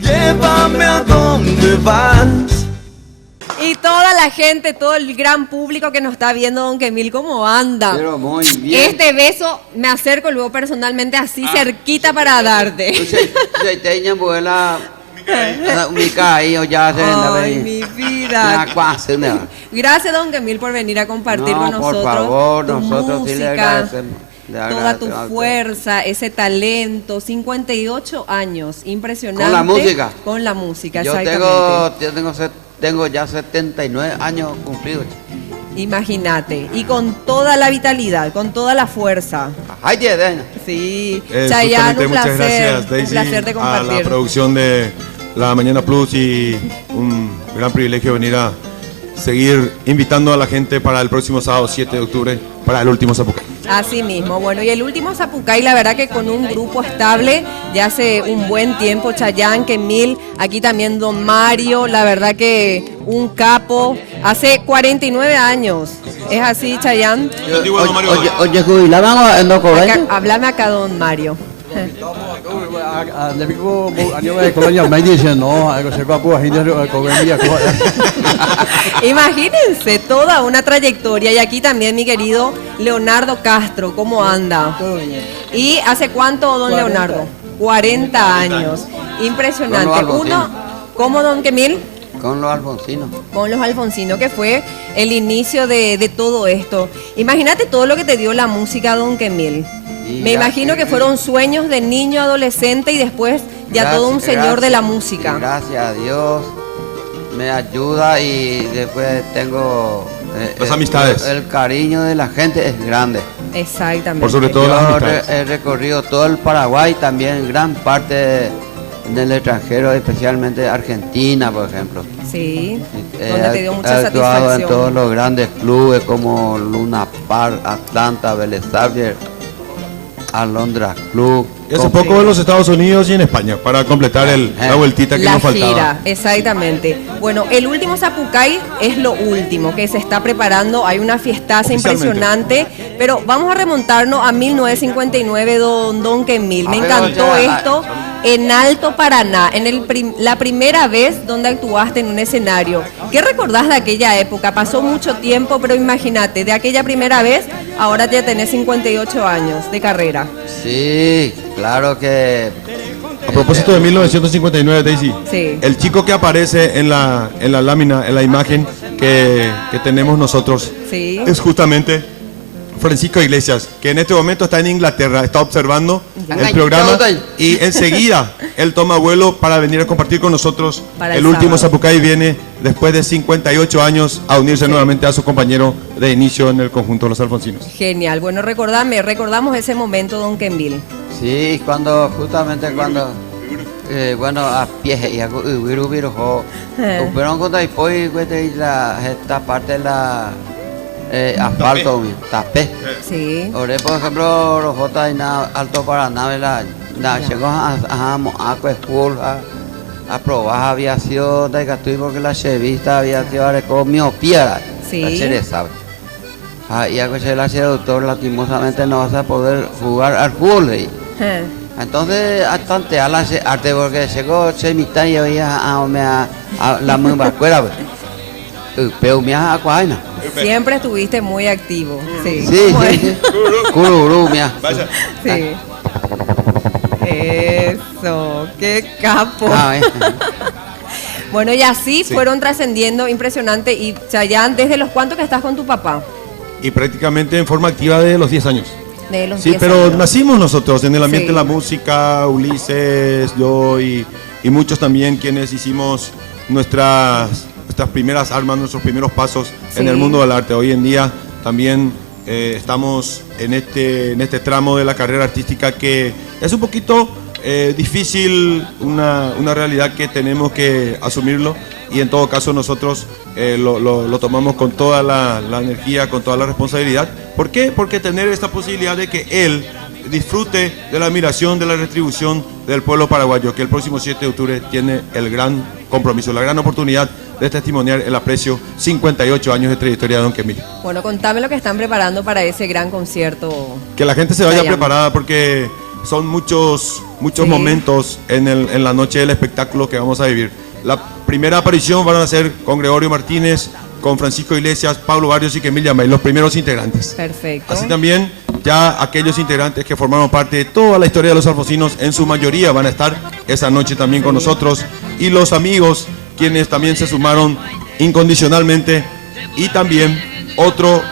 Llévame a donde vas. Y toda la gente, todo el gran público que nos está viendo, don Kemil, ¿cómo anda? Pero muy bien. Este beso me acerco luego personalmente así cerquita para darte. Tenía abuela. Mica ahí o ya se Ay, mi vida. vida. Gracias, don Kemil, por venir a compartir con nosotros. Por favor, tu nosotros sí le música, agradecemos. toda tu fuerza, ese talento, 58 años, impresionante. Con la música. Con la música, Yo exactamente. tengo ya 79 años cumplidos. Imagínate, y con toda la vitalidad, con toda la fuerza. Ay, Dios. Sí, Chayanne, un muchas placer, gracias, Daisy, un placer de a compartir. la producción de La Mañana Plus y un gran privilegio venir a seguir invitando a la gente para el próximo sábado 7 de octubre para el último Zapucay. Así mismo, bueno, y el último Zapucay, la verdad que con un grupo estable ya hace un buen tiempo, Chayanne, Kemil, aquí también don Mario, la verdad que un capo, hace 49 años, ¿es así, Chayanne? Oye, jubilaban en los Acá, háblame acá, don Mario. Imagínense toda una trayectoria y aquí también mi querido Leonardo Castro, ¿cómo anda? ¿Y hace cuánto, don Leonardo? 40 años, impresionante. Uno, ¿cómo, don Kemil? Con los alfonsinos. Con los Alfonsinos, que fue el inicio de todo esto. Imagínate todo lo que te dio la música, don Kemil. Me imagino que fueron sueños de niño, adolescente y después ya todo un señor de la música. Gracias a Dios me ayuda y después tengo las amistades. El cariño de la gente es grande. Exactamente. Por sobre todo las amistades. He recorrido todo el Paraguay, también gran parte del extranjero, especialmente Argentina, por ejemplo. Sí, donde te dio mucha he actuado satisfacción. en todos los grandes clubes como Luna Park, Atlanta, Vélez Sarsfield, Alondra Club. Y hace poco en los Estados Unidos y en España para completar la vueltita que la nos faltaba. gira, exactamente. Bueno, el último Zapucay es lo último que se está preparando. Hay una fiestaza impresionante, pero vamos a remontarnos a 1959, don Kemil. Me encantó esto en Alto Paraná, en la primera vez donde actuaste en un escenario. ¿Qué recordás de aquella época? Pasó mucho tiempo, pero imagínate, de aquella primera vez, ahora ya tenés 58 años de carrera. Sí, claro que... A propósito de 1959, Daisy, Sí. el chico que aparece en la lámina, en la imagen que tenemos nosotros, Sí. es justamente Francisco Iglesias, que en este momento está en Inglaterra, está observando el programa y enseguida él toma vuelo para venir a compartir con nosotros. Para El el último sábado. Zapucay viene después de 58 años a unirse nuevamente a su compañero de inicio en el conjunto de los Alfonsinos. Genial. Bueno, recordamos ese momento, don Kemil. Sí, justamente cuando bueno, a pie y a viru pero cuando hay esta parte de la asfalto, tapé. Sí. Ahora, por ejemplo, los J en Alto Paraná, llegó a School a probar aviación de Catuy porque la chevista había sido con miopía. Sí. La chere sabe. Y a que la doctor lastimosamente no vas a poder jugar al fútbol. Entonces, bastante a la arte porque llegó chemita y había a la misma escuela. Pero me ha acuaina. Siempre estuviste muy activo. Sí. Sí, Bueno, sí. Cururú, mía. sí. Eso, qué capo. Bueno, y así fueron trascendiendo, impresionante. Y Chayanne, ¿desde los cuántos que estás con tu papá? Y prácticamente en forma activa de los 10 años. De los Sí, 10 pero años. nacimos nosotros en el ambiente Sí. de la música, Ulises, yo y muchos también quienes hicimos nuestras primeras armas, nuestros primeros pasos Sí. en el mundo del arte. Hoy en día también estamos en este tramo de la carrera artística que es un poquito difícil, una realidad que tenemos que asumirlo y en todo caso nosotros lo tomamos con toda la energía, con toda la responsabilidad. ¿Por qué? Porque tener esta posibilidad de que él disfrute de la admiración, de la retribución del pueblo paraguayo, que el próximo 7 de octubre tiene el gran compromiso, la gran oportunidad de testimoniar el aprecio 58 años de trayectoria de don Kemil. Bueno, contame lo que están preparando para ese gran concierto. Que la gente se vaya Chayanne. preparada porque son muchos Sí. momentos en la noche del espectáculo que vamos a vivir. La primera aparición van a ser con Gregorio Martínez, con Francisco Iglesias, Pablo Barrios y Kemil Yamay, los primeros integrantes. Perfecto. Así también ya aquellos integrantes que formaron parte de toda la historia de los alfonsinos, en su mayoría van a estar esa noche también con nosotros. Y los amigos, quienes también se sumaron incondicionalmente. Y también otro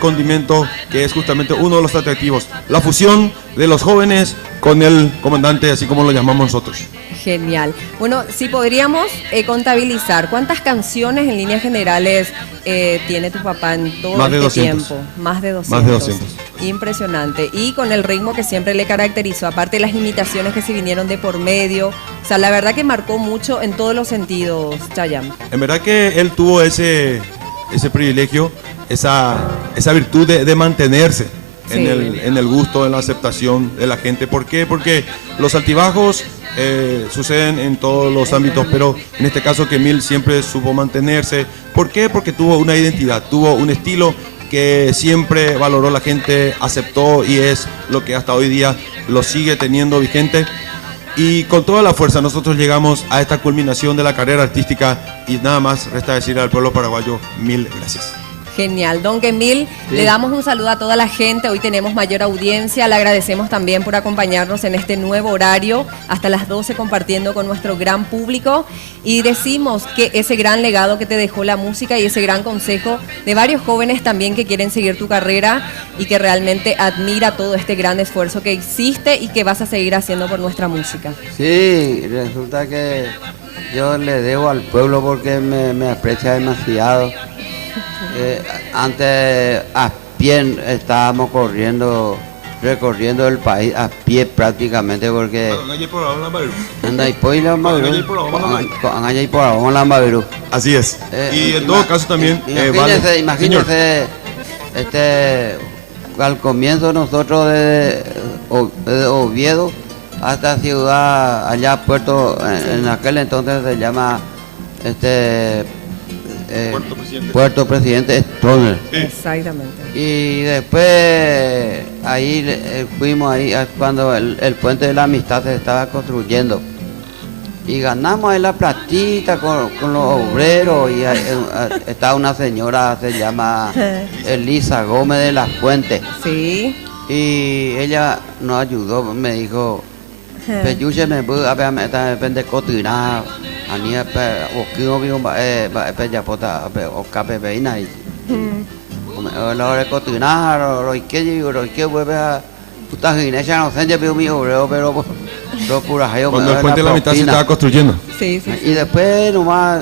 condimento que es justamente uno de los atractivos, la fusión de los jóvenes con el comandante, así como lo llamamos nosotros. Genial. Bueno, si podríamos contabilizar, ¿cuántas canciones en líneas generales tiene tu papá en todo Más de este 200. tiempo? Más de 200. Más de 200. Impresionante. Y con el ritmo que siempre le caracterizó, aparte de las imitaciones que se vinieron de por medio. O sea, la verdad que marcó mucho en todos los sentidos, Chayanne. En verdad que él tuvo ese privilegio, esa virtud de mantenerse Sí. en el gusto, en la aceptación de la gente. ¿Por qué? Porque los altibajos suceden en todos los ámbitos, pero en este caso Kemil siempre supo mantenerse. ¿Por qué? Porque tuvo una identidad, tuvo un estilo que siempre valoró la gente, aceptó, y es lo que hasta hoy día lo sigue teniendo vigente. Y con toda la fuerza nosotros llegamos a esta culminación de la carrera artística, y nada más resta decir al pueblo paraguayo, mil gracias. Genial, don Kemil, Sí. le damos un saludo a toda la gente, hoy tenemos mayor audiencia, le agradecemos también por acompañarnos en este nuevo horario, hasta las 12 compartiendo con nuestro gran público, y decimos que ese gran legado que te dejó la música y ese gran consejo de varios jóvenes también que quieren seguir tu carrera y que realmente admira todo este gran esfuerzo que hiciste y que vas a seguir haciendo por nuestra música. Sí, resulta que yo le debo al pueblo porque me aprecia demasiado. Antes a pie estábamos recorriendo el país a pie prácticamente, porque anda y por la Maviru. Así es. Y en todo caso también, Imagínese, al comienzo nosotros de Oviedo hasta ciudad, allá Puerto, en aquel entonces se llama Puerto Presidente Stoner. Exactamente. Y después ahí fuimos ahí cuando el puente de la amistad se estaba construyendo. Y ganamos ahí la platita con los obreros. Y está una señora, se llama Elisa Gómez de la Fuente. Sí. Y ella nos ayudó, me dijo, Peyuche me pudo a depende cotina, a mí o que no vio ya pota o cape veina y la hora cotina, lo que vuelve a puta ginesia no sé, ya vio mi obrero, pero pura hayo. cuando el puente de la mitad se estaba construyendo. Sí, sí. Y después nomás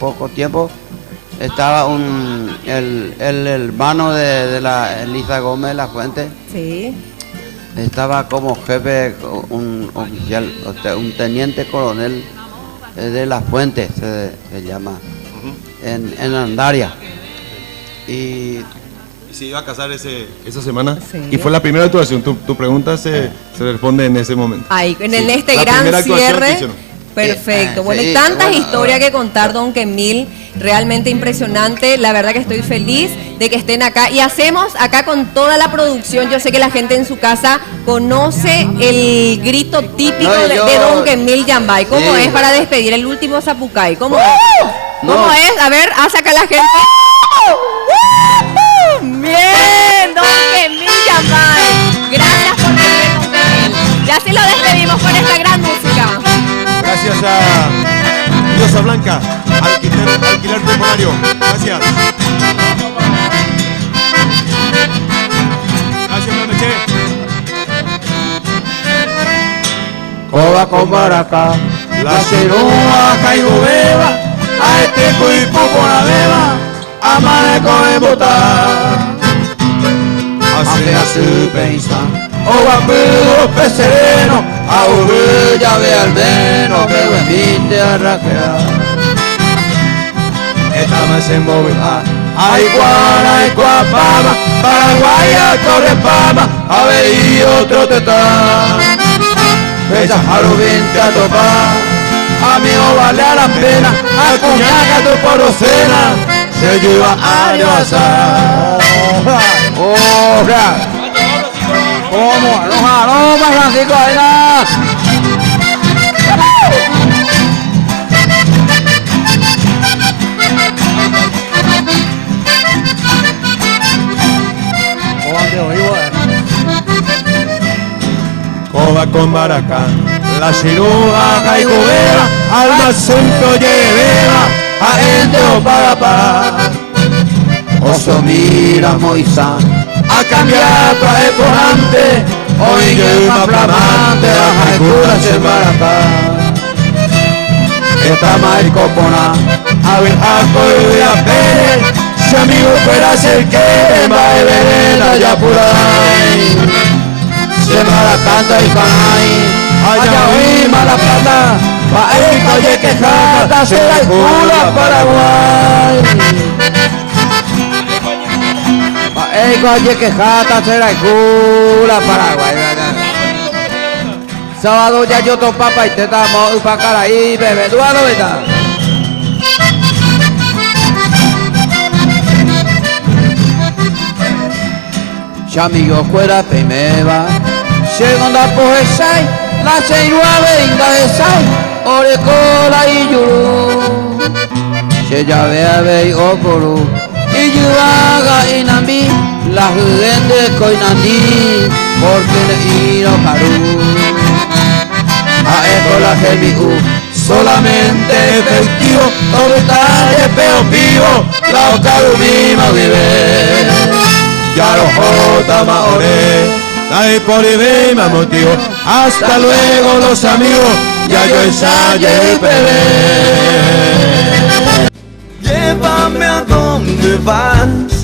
poco tiempo estaba el hermano de la Elisa Gómez de la Fuente. Sí. Estaba como jefe, un oficial, un teniente coronel de la Fuente, se llama, en Andaria. Y se iba a casar esa semana. Sí. Y fue la primera actuación. Tu pregunta se responde en ese momento. Ahí, en Sí, este la gran primera actuación que cierre. hicieron. Perfecto. Bueno, sí, y tantas bueno, historias que contar, don Kemil. Realmente impresionante. La verdad que estoy feliz de que estén acá. Y hacemos acá con toda la producción. Yo sé que la gente en su casa conoce el grito típico No, de don Kemil Yambay. ¿Cómo Sí. es para despedir el último Zapucay? ¿Cómo es? No. ¿Cómo es? A ver, haz acá la gente. Bien, don Kemil Yambay. Gracias por venir, don Kemil. Y así lo despedimos con esta gran música. Gracias a Diosa Blanca, alquiler temporario. Gracias. Gracias, Noche. Coba con Baracá, la cerúa caigo beba, a este cuipo con la beba, amane con botar. Hace pensar, o vampiro pecereno, a ya ve al menos que me invite a raquear. Estamos en Bogotá, hay Guapama, Paraguaya, Correpama, a ver y otro tetán. Esa jarubín a topar, a mí no vale la pena, a cuñaca tu porocena, se lleva a pasar. ¡Hora! ¿Cómo? No, Francisco, venga. Coba con Baracá, la ciruja caigubera, alma centro llevera, a gente o para paz. Oso mira Moisán, A cambiar traje por antes, hoy que más flamante, a Jaicura se Baracá. esta maricopona, A ver, a Coy a Pérez, si amigo fuera ser que va de vereda ya por ahí. semana canta y canay, Allá oí mala plata, va el calle que jata, se la cura Paraguay. el calle que jata será el cula Paraguay, ¿verdad? Sábado ya yo topa pa y te damos pa cara ahí, bebé, duado, ¿verdad? Ya mi yo fuera primera, segunda por sai, la 69 inga de sai, orecola y yuru. Se ya vea ve okuru, y yuaga y nambi, la gente coinandi, porque le iro caru. A esto la gemiu, Solamente efectivo, todo está de peo vivo, la ocaru misma vive. Ya los J Maore, ahí por y más motivo. Hasta luego los amigos, ya yo ensayé el bebé. Llévame a donde vas.